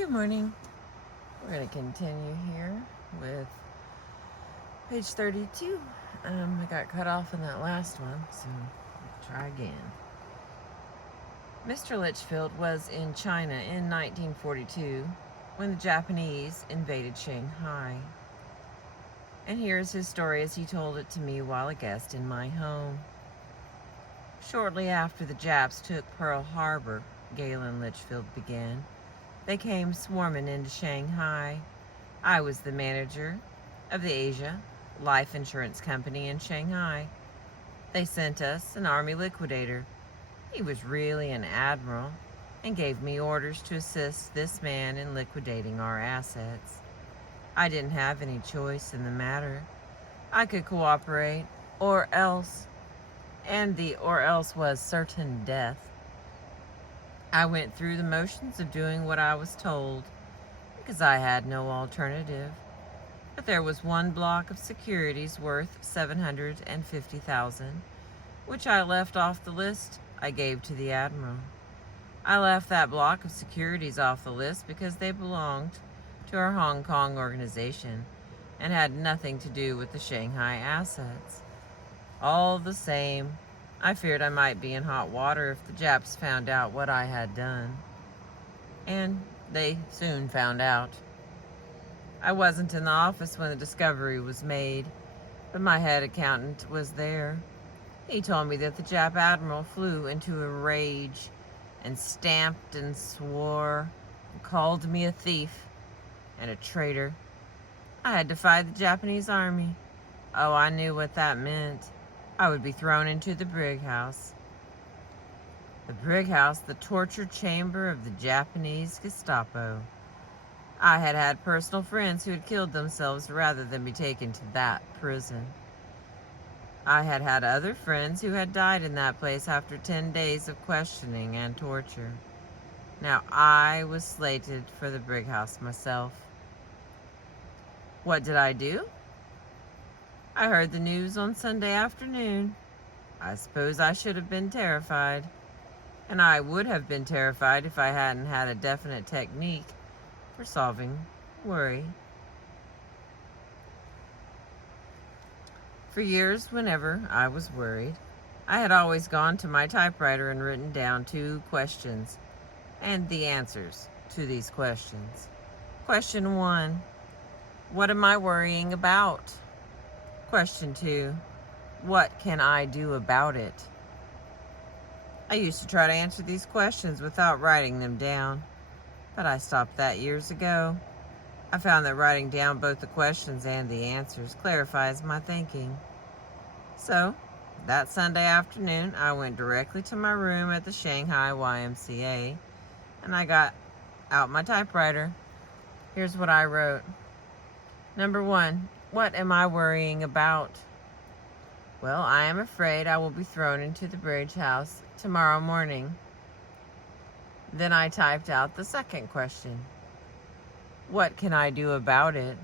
Good morning. We're going to continue here with page 32. I got cut off in that last one, so I'll try again. Mr. Litchfield was in China in 1942 when the Japanese invaded Shanghai. And here's his story as he told it to me while a guest in my home. Shortly after the Japs took Pearl Harbor, Galen Litchfield began, they came swarming into Shanghai. I was the manager of the Asia Life Insurance Company in Shanghai. They sent us an army liquidator. He was really an admiral and gave me orders to assist this man in liquidating our assets. I didn't have any choice in the matter. I could cooperate or else, and the or else was certain death. I went through the motions of doing what I was told because I had no alternative. But there was one block of securities worth $750,000, which I left off the list I gave to the admiral. I left that block of securities off the list because they belonged to our Hong Kong organization and had nothing to do with the Shanghai assets. All the same, I feared I might be in hot water if the Japs found out what I had done. And they soon found out. I wasn't in the office when the discovery was made, but my head accountant was there. He told me that the Jap admiral flew into a rage and stamped and swore and called me a thief and a traitor. I had defied the Japanese army. Oh, I knew what that meant. I would be thrown into the brig house. The brig house, the torture chamber of the Japanese Gestapo. I had had personal friends who had killed themselves rather than be taken to that prison. I had had other friends who had died in that place after 10 days of questioning and torture. Now I was slated for the brig house myself. What did I do? I heard the news on Sunday afternoon. I suppose I should have been terrified. And I would have been terrified if I hadn't had a definite technique for solving worry. For years, whenever I was worried, I had always gone to my typewriter and written down 2 questions and the answers to these questions. Question 1, what am I worrying about? Question 2, what can I do about it? I used to try to answer these questions without writing them down, but I stopped that years ago. I found that writing down both the questions and the answers clarifies my thinking. So, that Sunday afternoon, I went directly to my room at the Shanghai YMCA, and I got out my typewriter. Here's what I wrote. Number 1, what am I worrying about? Well, I am afraid I will be thrown into the bridge house tomorrow morning. Then I typed out the second question. What can I do about it?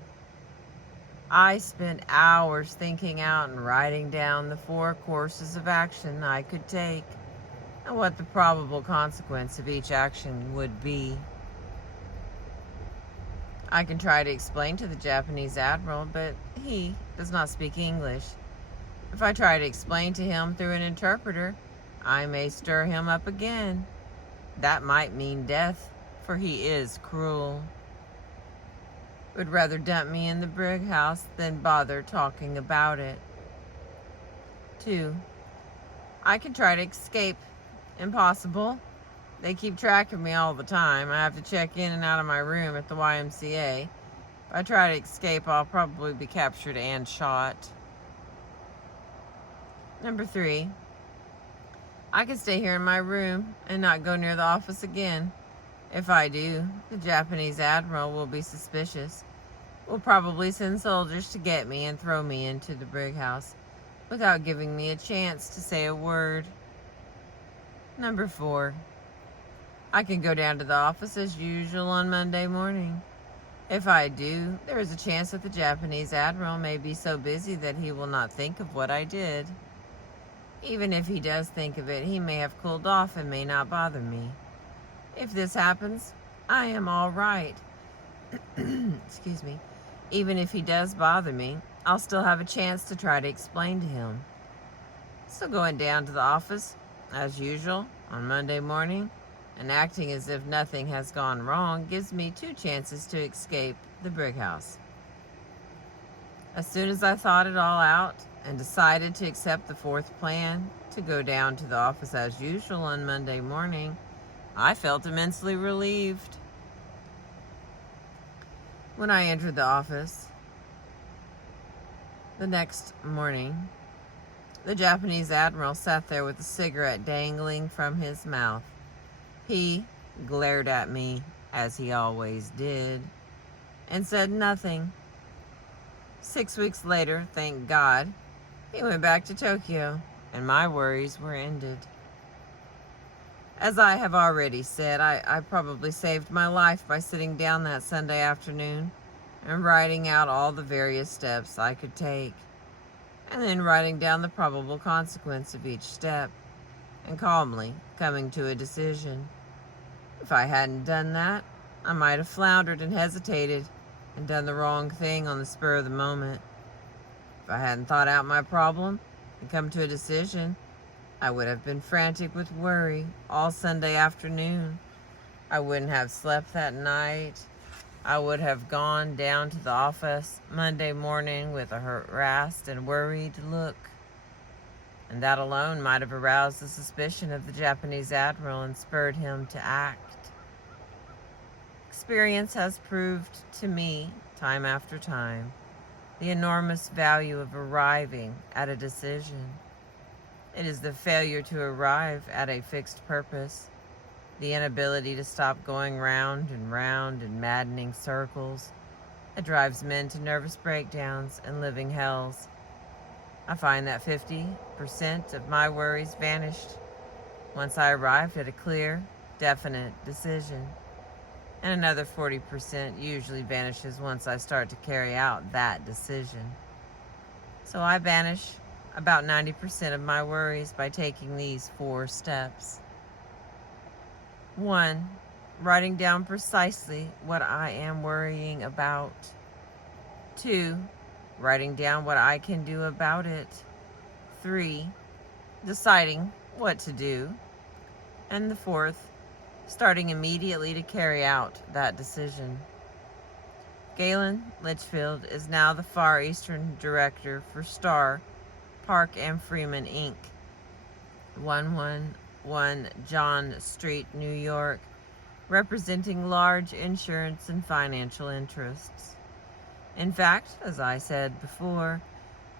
I spent hours thinking out and writing down the 4 courses of action I could take and what the probable consequence of each action would be. I can try to explain to the Japanese admiral, but he does not speak English. If I try to explain to him through an interpreter, I may stir him up again. That might mean death, for he is cruel. Would rather dump me in the brig house than bother talking about it. 2, I can try to escape. Impossible. They keep track of me all the time. I have to check in and out of my room at the YMCA. If I try to escape, I'll probably be captured and shot. Number 3, I can stay here in my room and not go near the office again. If I do, the Japanese admiral will be suspicious. Will probably send soldiers to get me and throw me into the brig house without giving me a chance to say a word. Number 4, I can go down to the office as usual on Monday morning. If I do, there is a chance that the Japanese admiral may be so busy that he will not think of what I did. Even if he does think of it, he may have cooled off and may not bother me. If this happens, I am all right. Excuse me. Even if he does bother me, I'll still have a chance to try to explain to him. So going down to the office, as usual, on Monday morning, and acting as if nothing has gone wrong gives me 2 chances to escape the brick house. As soon as I thought it all out and decided to accept the 4th plan to go down to the office as usual on Monday morning, I felt immensely relieved. When I entered the office the next morning, the Japanese admiral sat there with a cigarette dangling from his mouth. He glared at me, as he always did, and said nothing. 6 weeks later, thank God, he went back to Tokyo, and my worries were ended. As I have already said, I probably saved my life by sitting down that Sunday afternoon and writing out all the various steps I could take, and then writing down the probable consequence of each step, and calmly coming to a decision. If I hadn't done that, I might have floundered and hesitated and done the wrong thing on the spur of the moment. If I hadn't thought out my problem and come to a decision, I would have been frantic with worry all Sunday afternoon. I wouldn't have slept that night. I would have gone down to the office Monday morning with a harassed and worried look. And that alone might have aroused the suspicion of the Japanese admiral and spurred him to act. Experience has proved to me, time after time, the enormous value of arriving at a decision. It is the failure to arrive at a fixed purpose, the inability to stop going round and round in maddening circles, that drives men to nervous breakdowns and living hells. I find that 50% of my worries vanished once I arrived at a clear, definite decision. And another 40% usually vanishes once I start to carry out that decision. So I banish about 90% of my worries by taking these 4 steps. 1. Writing down precisely what I am worrying about. 2. Writing down what I can do about it. 3. Deciding what to do. And the 4th, starting immediately to carry out that decision. Galen Litchfield is now the Far Eastern Director for Starr, Park and Freeman, Inc., 111 John Street, New York, representing large insurance and financial interests. In fact, as I said before,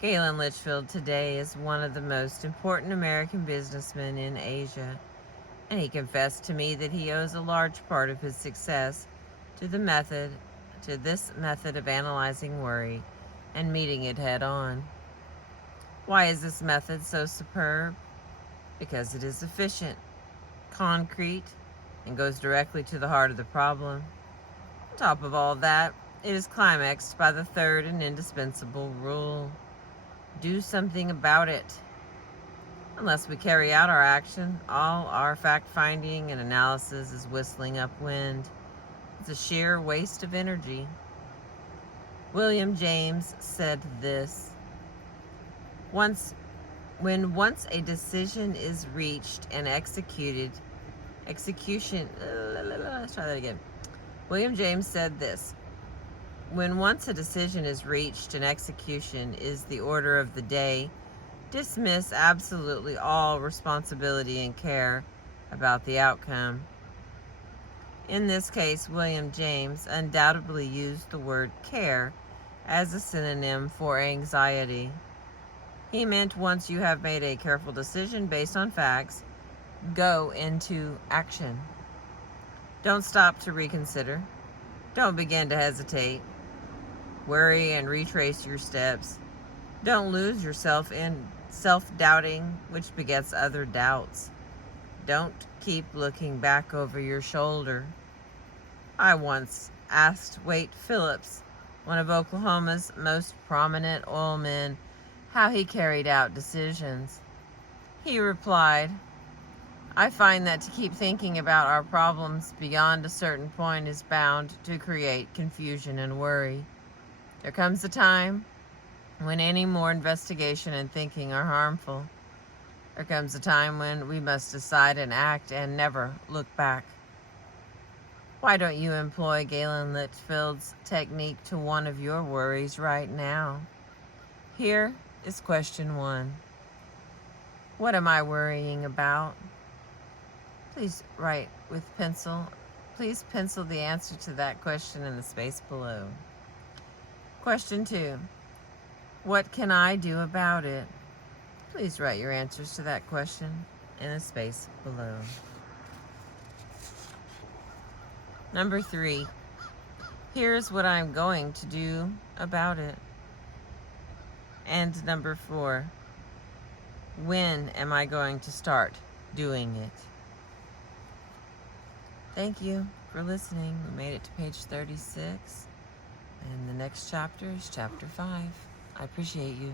Galen Litchfield today is one of the most important American businessmen in Asia, and he confessed to me that he owes a large part of his success to this method of analyzing worry and meeting it head on. Why is this method so superb? Because it is efficient, concrete, and goes directly to the heart of the problem. On top of all that, it is climaxed by the 3rd and indispensable rule: do something about it. Unless we carry out our action, all our fact-finding and analysis is whistling upwind. It's a sheer waste of energy. William James said this: Once a decision is reached and let's try that again. William James said this: when once a decision is reached and execution is the order of the day, dismiss absolutely all responsibility and care about the outcome. In this case, William James undoubtedly used the word care as a synonym for anxiety. He meant once you have made a careful decision based on facts, go into action. Don't stop to reconsider. Don't begin to hesitate, worry, and retrace your steps. Don't lose yourself in self-doubting, which begets other doubts. Don't keep looking back over your shoulder. I once asked Wade Phillips, one of Oklahoma's most prominent oil men, how he carried out decisions. He replied, I find that to keep thinking about our problems beyond a certain point is bound to create confusion and worry. There comes a time when any more investigation and thinking are harmful. There comes a time when we must decide and act and never look back. Why don't you employ Galen Litchfield's technique to one of your worries right now? Here is question 1. What am I worrying about? Please write with pencil. Please pencil the answer to that question in the space below. Question 2. What can I do about it? Please write your answers to that question in the space below. Number 3. Here's what I'm going to do about it. And number 4. When am I going to start doing it? Thank you for listening. We made it to page 36. And the next chapter is chapter 5. I appreciate you.